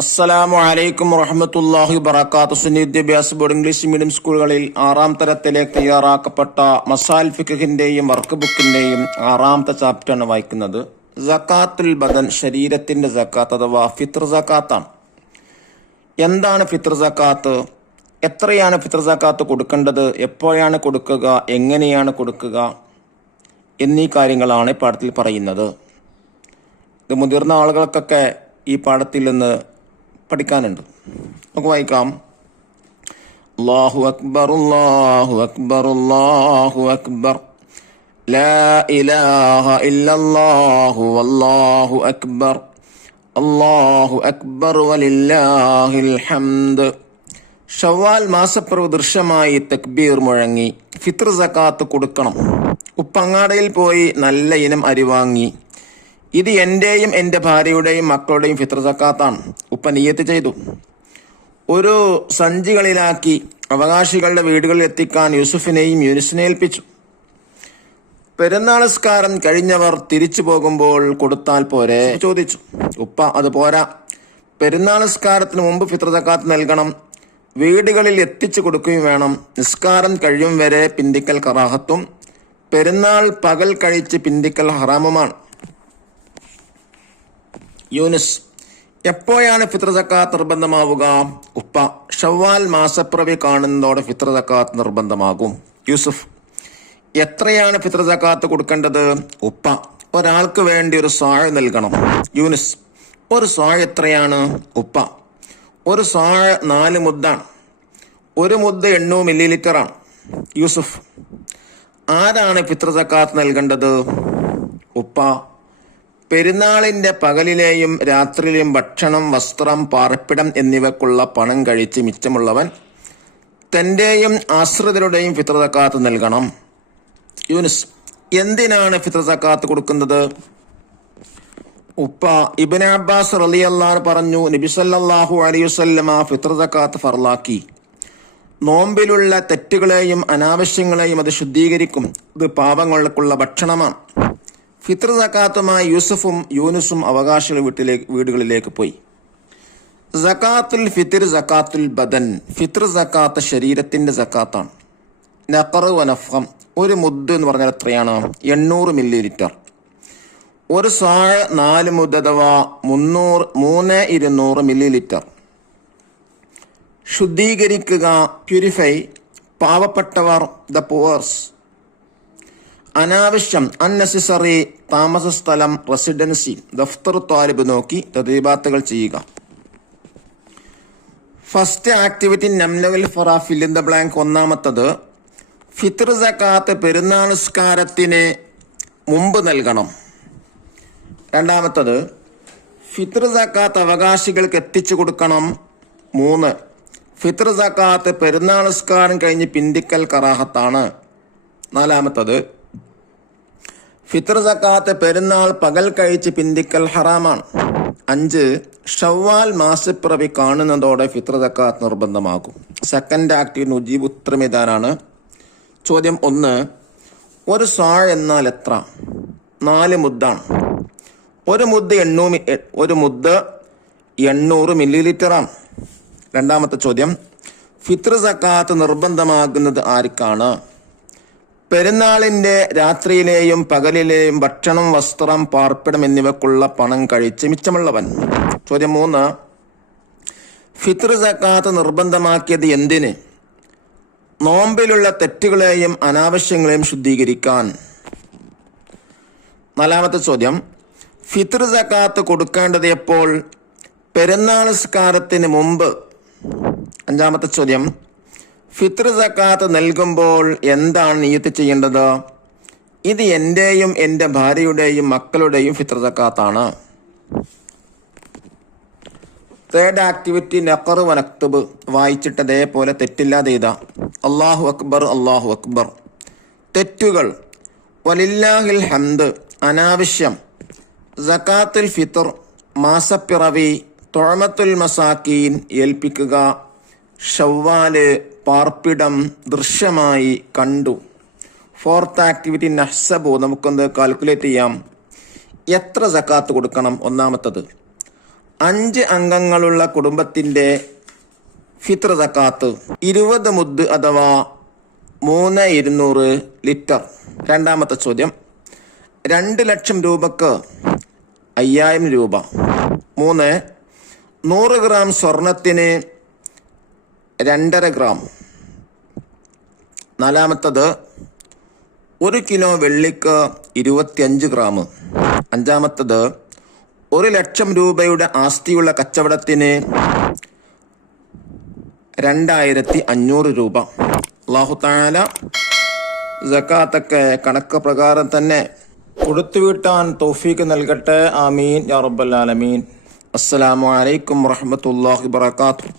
അസ്സലാമു അലൈക്കും വറഹ്മത്തുള്ളാഹി വബറകാതുഹു. സുന്നി വിദ്യാഭ്യാസ ബോർഡ് ഇംഗ്ലീഷ് മീഡിയം സ്കൂളുകളിൽ 6ാം തരത്തിലേക്ക് തയ്യാറാക്കപ്പെട്ട മസാൽ ഫിഖഹിന്റെയും വർക്ക് ബുക്കിന്റെയും 6ാമത്തെ ചാപ്റ്ററാണ് വായിക്കുന്നത്. സക്കാത്തുൽ ബദൻ, ശരീരത്തിന്റെ സക്കാത്ത് അഥവാ ഫിത്ർ സക്കാത്താണ്. എന്താണ് ഫിത്ർ സക്കാത്ത്? എത്രയാണ് ഫിത്ർ സക്കാത്ത് കൊടുക്കേണ്ടത്? എപ്പോഴാണ് കൊടുക്കുക? എങ്ങനെയാണ് കൊടുക്കുക? എന്നീ കാര്യങ്ങളാണ് ഈ പാഠത്തിൽ പറയുന്നത്. ഇത് മുതിർന്ന ആളുകൾക്കൊക്കെ ഈ പാഠത്തിൽ നിന്ന് പഠിക്കാനുണ്ട്. നമുക്ക് വായിക്കാം. അല്ലാഹു അക്ബർ അല്ലാഹു അക്ബർ അല്ലാഹു അക്ബർ ലാ ഇലാഹ ഇല്ലല്ലാഹു വല്ലാഹു അക്ബർ അല്ലാഹു അക്ബർ വലില്ലാഹിൽ ഹംദ്. ഷവ്വാൽ മാസപ്പിറവ് ദൃശ്യമായി തക്ബീർ മുഴങ്ങി. ഫിത്ർ സക്കാത്ത് കൊടുക്കണം. ഉപ്പങ്ങാടയിൽ പോയി നല്ല ഇനം അരി വാങ്ങി. ഇത് എന്റെയും എൻ്റെ ഭാര്യയുടെയും മക്കളുടെയും ഫിത്ർ സക്കാത്താണ്. ഉപ്പ നിയ്യത്ത് ചെയ്തു. ഒരു സഞ്ചികളിലാക്കി അവകാശികളുടെ വീടുകളിൽ എത്തിക്കാൻ യൂസുഫിനെയും യൂനിസിനെ ഏൽപ്പിച്ചു. പെരുന്നാളസ്കാരം കഴിഞ്ഞവർ തിരിച്ചു പോകുമ്പോൾ കൊടുത്താൽ പോരെ ചോദിച്ചു. ഉപ്പ അത് പോരാ, പെരുന്നാളസ്കാരത്തിന് മുമ്പ് ഫിത്ർ സക്കാത്ത് നൽകണം. വീടുകളിൽ എത്തിച്ചു കൊടുക്കുകയും വേണം. നിസ്കാരം കഴിയും വരെ പിന്തിക്കൽ കറാഹത്തും പെരുന്നാൾ പകൽ കഴിച്ച് പിന്തിക്കൽ ഹറാമുമാണ്. യൂനിസ്: എപ്പോഴാണ് ഫിത്ർ സക്കാത്ത് നിർബന്ധമാവുക? ഉപ്പ: ഷവ്വാൽ മാസപ്പിറവി കാണുന്നതോടെ ഫിത്ർ സക്കാത്ത് നിർബന്ധമാകും. യൂസുഫ്: എത്രയാണ് ഫിത്ർ സക്കാത്ത് കൊടുക്കേണ്ടത്? ഉപ്പ: ഒരാൾക്ക് വേണ്ടി ഒരു സാഴ് നൽകണം. യൂനിസ്: ഒരു സാഴ് എത്രയാണ്? ഉപ്പ: ഒരു സാഴ് 4 മുദ്ദാണ്. ഒരു മുദ്ദ് 800 മില്ലിലിറ്ററാണ്. യൂസുഫ്: ആരാണ് ഫിത്ർ സക്കാത്ത് നൽകേണ്ടത്? ഉപ്പ: പെരുന്നാളിന്റെ പകലിലെയും രാത്രിയിലെയും ഭക്ഷണം, വസ്ത്രം, പാർപ്പിടം എന്നിവക്കുള്ള പണം കഴിച്ച് മിച്ചമുള്ളവൻ തന്റെയും ആശ്രിതരുടെയും ഫിത്ർ സക്കാത്ത് നൽകണം. യൂനിസ്: എന്തിനാണ് ഫിത്ർ സക്കാത്ത് കൊടുക്കുന്നത്? ഉപ്പ: ഇബ്നു അബ്ബാസ് റളിയല്ലാഹു അൻഹു പറഞ്ഞു, നബി സല്ലല്ലാഹു അലൈഹി വസല്ലമ ഫിത്ർ സക്കാത്ത് ഫർലാക്കി. നോമ്പിലുള്ള തെറ്റുകളെയും അനാവശ്യങ്ങളെയും അത് ശുദ്ധീകരിക്കും. ഇത് പാപങ്ങൾക്കുള്ള ഭക്ഷണമാണ്. ഫിത്ർ സക്കാത്തുമായി യൂസുഫും യൂനുസും അവകാശികളുടെ വീടുകളിലേക്ക് പോയി. സക്കാത്തുൽ ഫിത്ർ സക്കാത്തുൽ ബദൻ. ഫിത്ർ സക്കാത്ത് ശരീരത്തിന്റെ സക്കാത്താണ്. നഖർ വനഫം. ഒരു മുദ്ദ് എന്ന് പറഞ്ഞാൽ എത്രയാണ്? 800 മില്ലിലിറ്റർ. ഒരു സാഴ് 4 മുദ്ദ് അഥവാ 3200 മില്ലിലിറ്റർ. ശുദ്ധീകരിക്കുക, പ്യൂരിഫൈ. പാവപ്പെട്ടവർ, ദ പുവേഴ്സ്. അനാവശ്യം, അൺനെസസറി. താമസ സ്ഥലം, റെസിഡൻസി. ദഫ്തർ, ത്വാലിബ് നോക്കി തദ്രീബാത്തുകൾ ചെയ്യുക. ഫസ്റ്റ് ആക്ടിവിറ്റി നംനവിൽ ഫറ ഫിൽ ഇൻ ദ ബ്ലാങ്ക്. ഒന്നാമത്തത്, ഫിത്ർ സക്കാത്ത് പെരുന്നാൾ നിസ്കാരത്തിന് മുമ്പ് നൽകണം. രണ്ടാമത്തത്, ഫിത്ർ സക്കാത്ത് അവകാശികൾക്ക് എത്തിച്ചു കൊടുക്കണം. 3, ഫിത്ർ സക്കാത്ത് പെരുന്നാൾ നിസ്കാരം കഴിഞ്ഞ് പിന്തിക്കൽ കറാഹത്താണ്. 4, ഫിത്ർ സക്കാത്ത് പെരുന്നാൾ പകൽ കഴിച്ച് പിന്തിക്കൽ ഹറാമാണ്. 5, ഷവ്വാൽ മാസപ്പിറവി കാണുന്നതോടെ ഫിത്ർ സക്കാത്ത് നിർബന്ധമാകും. സെക്കൻഡ് ആക്ടിവിറ്റി ഉജീബ് ഉത്തരമിതാനാണ്. ചോദ്യം 1, ഒരു സാഴ് എന്നാൽ എത്ര? 4 മുദ്ദാണ്. ഒരു മുദ്ദ് 800 മില്ലിലിറ്ററാണ്. രണ്ടാമത്തെ ചോദ്യം, ഫിത്ർ സക്കാത്ത് നിർബന്ധമാകുന്നത് ആർക്കാണ്? പെരുന്നാളിന്റെ രാത്രിയിലെയും പകലിലെയും ഭക്ഷണം, വസ്ത്രം, പാർപ്പിടം എന്നിവക്കുള്ള പണം കഴിച്ച് മിച്ചമുള്ളവൻ. ചോദ്യം 3, ഫിത്ർ സക്കാത്ത് നിർബന്ധമാക്കിയത് എന്തിന്? നോമ്പിലുള്ള തെറ്റുകളെയും അനാവശ്യങ്ങളെയും ശുദ്ധീകരിക്കാൻ. 4ാമത്തെ ചോദ്യം, ഫിത്ർ സക്കാത്ത് കൊടുക്കേണ്ടത് എപ്പോൾ? പെരുന്നാൾ നിസ്കാരത്തിന് മുമ്പ്. 5ാമത്തെ ചോദ്യം, ഫിത്ർ സക്കാത്ത് നൽകുമ്പോൾ എന്താണ് നിയ്യത്ത് ചെയ്യേണ്ടത്? ഇത് എന്റെയും എൻ്റെ ഭാര്യയുടെയും മക്കളുടെയും ഫിത്ർ സക്കാത്താണ്. തേർഡ് ആക്ടിവിറ്റി നഖർ വനക്തുബ്. വായിച്ചിട്ട് അതേപോലെ തെറ്റില്ലാതെ എഴുതാ. അല്ലാഹു അക്ബർ അല്ലാഹു അക്ബർ. തെറ്റുകൾ: വലില്ലാഹിൽ ഹംദ് അനാവശ്യം. സക്കാത്തുൽ ഫിത്ർ മാസപ്പിറവി. തുഅമത്തുൽ മസാക്കീൻ ഏൽപ്പിക്കുക. ഷവ്വാല് പാർപ്പിടം ദൃശ്യമായി കണ്ടു. ഫോർത്ത് ആക്ടിവിറ്റി നഹ്സബു. നമുക്കൊന്ന് കാൽക്കുലേറ്റ് ചെയ്യാം. എത്ര സക്കാത്ത് കൊടുക്കണം? ഒന്നാമത്തത് 5 അംഗങ്ങളുള്ള കുടുംബത്തിൻ്റെ ഫിത്ർ സക്കാത്ത് 20 മുദ് അഥവാ 3200 ലിറ്റർ. രണ്ടാമത്തെ ചോദ്യം, 2 ലക്ഷം രൂപക്ക് 5000 രൂപ. 3, 100 ഗ്രാം സ്വർണത്തിന് 2.5 ഗ്രാം. നാലാമത്തത്, 1 കിലോ വെള്ളിക്ക് 25 ഗ്രാം. അഞ്ചാമത്തത്, 1 ലക്ഷം രൂപയുടെ ആസ്തിയുള്ള കച്ചവടത്തിന് 2500 രൂപ. അല്ലാഹു തആല സകാത്തൊക്കെ കണക്ക് പ്രകാരം തന്നെ കൊടുത്തുവിട്ടാൻ തൗഫീഖ് നൽകട്ടെ. ആമീൻ യാ റബ്ബൽ ആലമീൻ. അസ്സലാമു അലൈക്കും വറഹ്മത്തുള്ളാഹി വബറകാതുഹു.